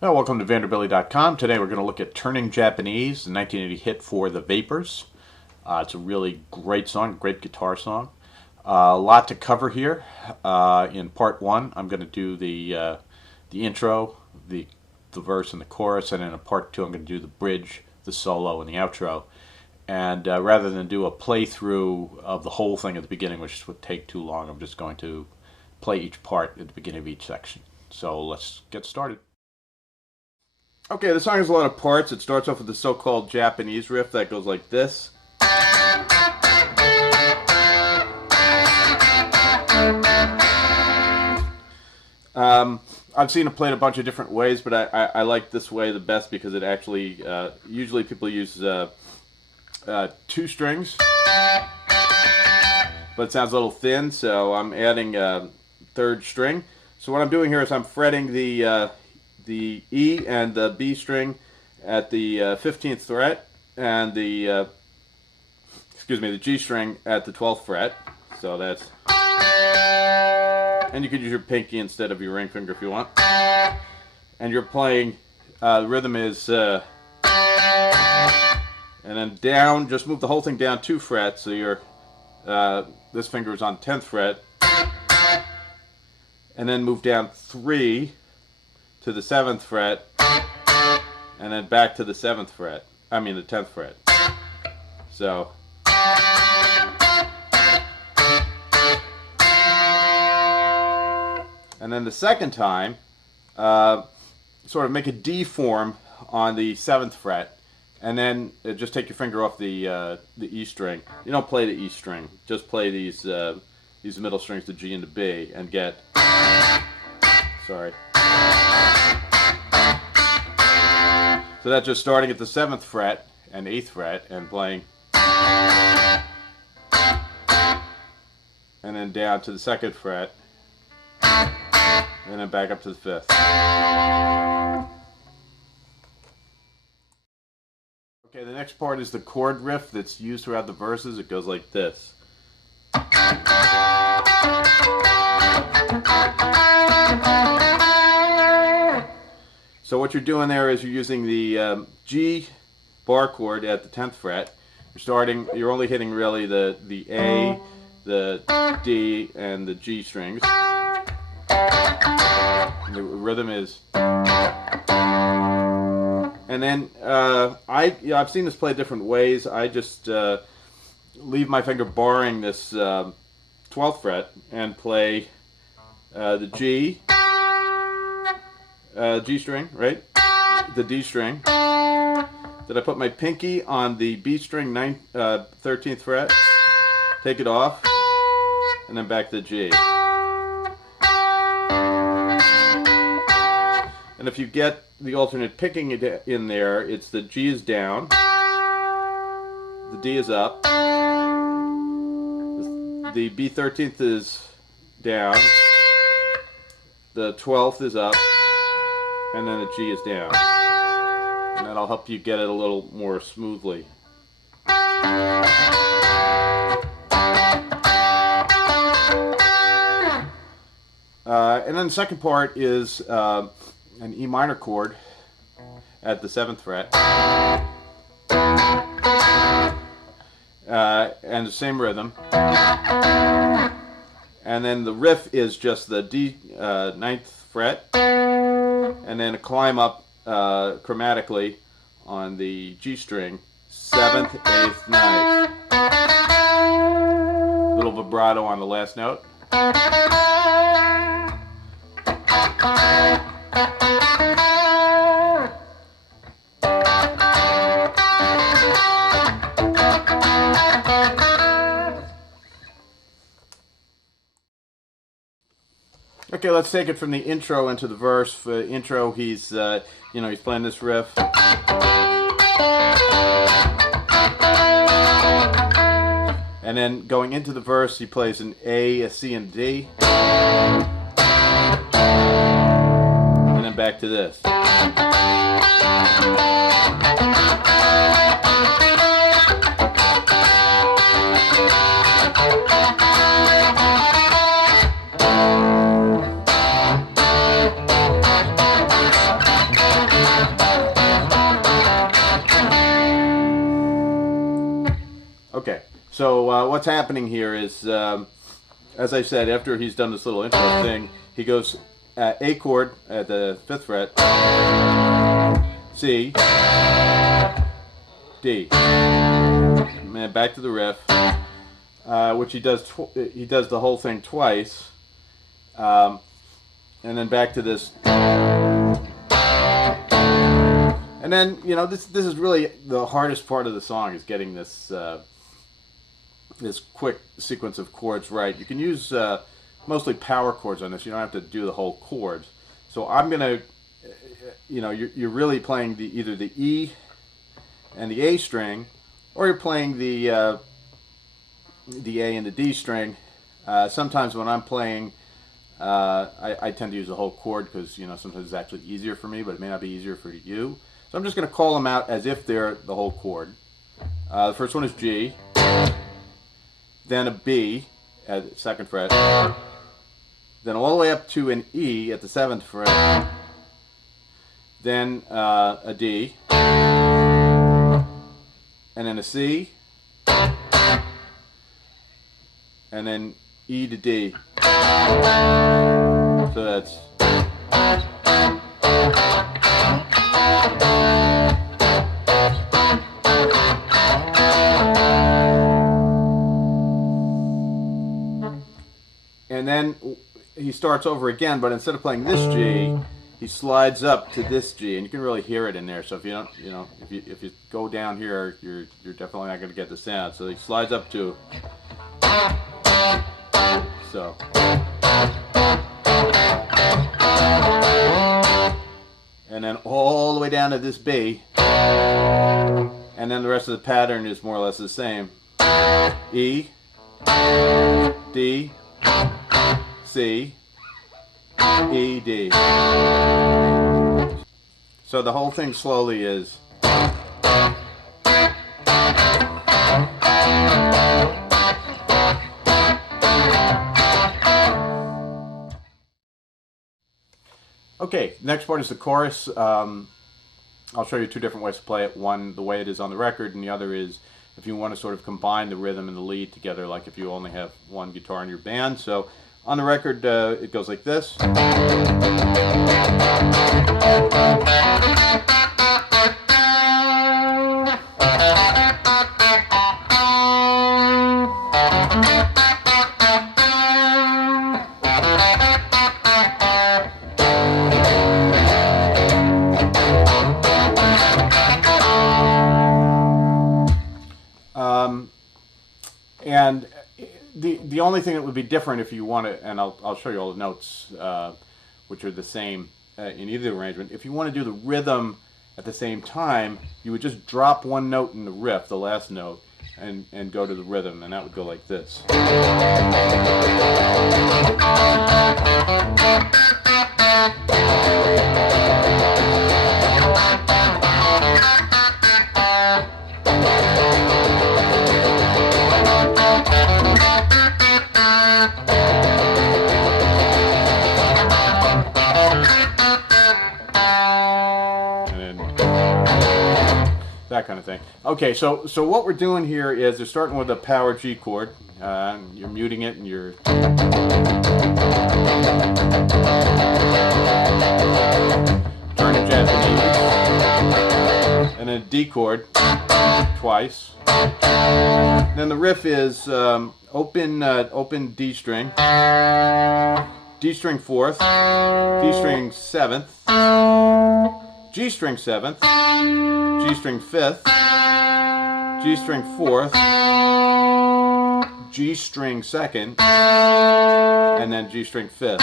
Well, welcome to Vanderbilly.com. Today we're going to look at Turning Japanese, the 1980 hit for the Vapors. It's a really great song, great guitar song. A lot to cover here. In part one, I'm going to do the intro, the verse, and the chorus, and in part two, I'm going to do the bridge, the solo, and the outro. And rather than do a playthrough of the whole thing at the beginning, which would take too long, I'm just going to play each part at the beginning of each section. So let's get started. Okay, the song has a lot of parts. It starts off with the so-called Japanese riff that goes like this. I've seen it played a bunch of different ways, but I like this way the best because it actually, usually people use two strings, but it sounds a little thin, so I'm adding a third string. So what I'm doing here is I'm fretting the E and the B string at the 15th fret, and the G string at the 12th fret. So that's, and you could use your pinky instead of your ring finger if you want. And you're playing, the rhythm is, and then down, just move the whole thing down 2 frets, so your, this finger is on 10th fret, and then move down 3 to the 7th fret, and then back to the 7th fret. I mean the 10th fret. So. And then the second time, sort of make a D form on the 7th fret, and then just take your finger off the E string. You don't play the E string, just play these middle strings, the G and the B, and get, sorry. So that's just starting at the 7th fret and 8th fret and playing, and then down to the 2nd fret, and then back up to the 5th. Okay, the next part is the chord riff that's used throughout the verses. It goes like this. So what you're doing there is you're using the G bar chord at the 10th fret. You're only hitting really the A, the D, and the G strings. And the rhythm is, and then I've seen this played different ways. I just leave my finger barring this 12th fret and play the G. G string, right? The D string. Then I put my pinky on the B string, 13th fret, take it off, and then back to the G. And if you get the alternate picking in there, it's the G is down, the D is up, the B13th is down, the 12th is up, and then the G is down. And that'll help you get it a little more smoothly. And then the second part is an E minor chord at the 7th fret. And the same rhythm. And then the riff is just the D 9th fret. And then a climb up chromatically on the G string, 7th, 8th, 9th. Little vibrato on the last note. Okay, let's take it from the intro into the verse. For the intro, he's playing this riff. And then going into the verse, he plays an A, a C, and D. And then back to this. So what's happening here is, as I said, after he's done this little intro thing, he goes A chord at the 5th fret, C, D, and back to the riff, which he does the whole thing twice, and then back to this. And then, you know, this is really the hardest part of the song, is getting this this quick sequence of chords right. You can use mostly power chords on this. You don't have to do the whole chords. So I'm gonna, you know, you're really playing either the E and the A string, or you're playing the A and the D string. Sometimes when I'm playing, I tend to use the whole chord because, you know, sometimes it's actually easier for me, but it may not be easier for you. So I'm just going to call them out as if they're the whole chord. The first one is G, then a B at the 2nd fret, then all the way up to an E at the 7th fret, then a D, and then a C, and then E to D. So that's and then he starts over again, but instead of playing this G, he slides up to this G, and you can really hear it in there. So if you don't, you know, if you go down here, you're definitely not going to get the sound. So he slides up to, so, and then all the way down to this B, and then the rest of the pattern is more or less the same. E, D, C, E, D. So the whole thing slowly is. Okay, next part is the chorus. I'll show you two different ways to play it. One, the way it is on the record, and the other is if you want to sort of combine the rhythm and the lead together, like if you only have one guitar in your band. So on the record, it goes like this. And the only thing that would be different if you want to, and I'll show you all the notes, which are the same in either arrangement. If you want to do the rhythm at the same time, you would just drop one note in the riff, the last note, and go to the rhythm, and that would go like this. That kind of thing. Okay, so what we're doing here is you're starting with a power G chord. You're muting it, and you're turning Japanese, and then a D chord twice. Then the riff is open D string, D string 4th, D string 7th, G string 7th, G string 5th, G string 4th, G string 2nd, and then G string 5th.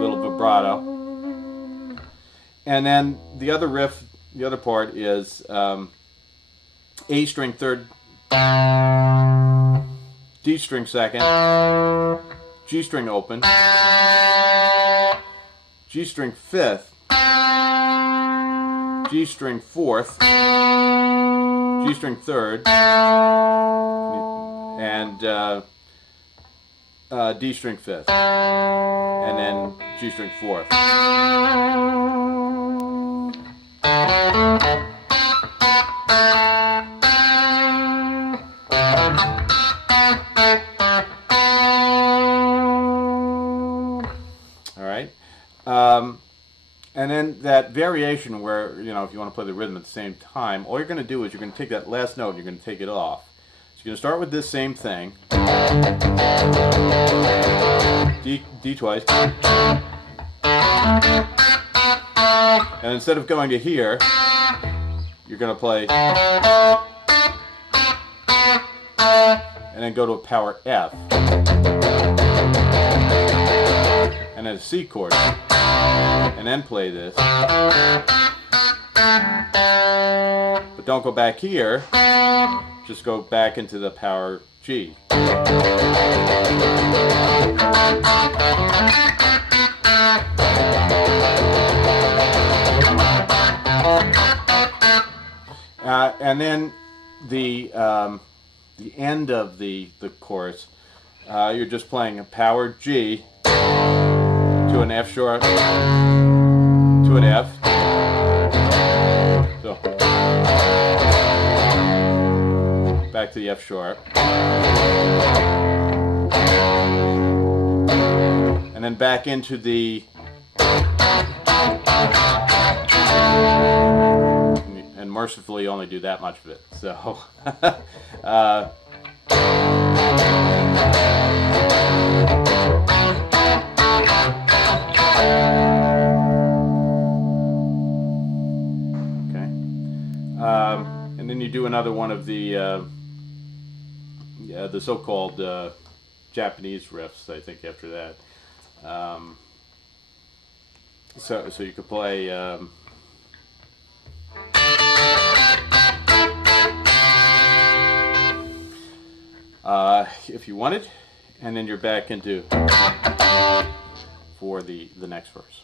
Little vibrato. And then the other riff, the other part is A string 3rd, D string 2nd, G string open, G string 5th, G string 4th, G string 3rd, and D string 5th, and then G string 4th. And then that variation where, if you want to play the rhythm at the same time, all you're going to do is you're going to take that last note and you're going to take it off. So you're going to start with this same thing. D twice. And instead of going to here, you're going to play and then go to a power F. And then a C chord. And then play this. But don't go back here. Just go back into the power G. And then the end of the chorus, you're just playing a power G to an F sharp to an F. So back to the F sharp. And then back into the and mercifully only do that much of it. So and then you do another one of the so-called Japanese riffs, I think, after that. So you could play if you wanted, and then you're back into for the next verse.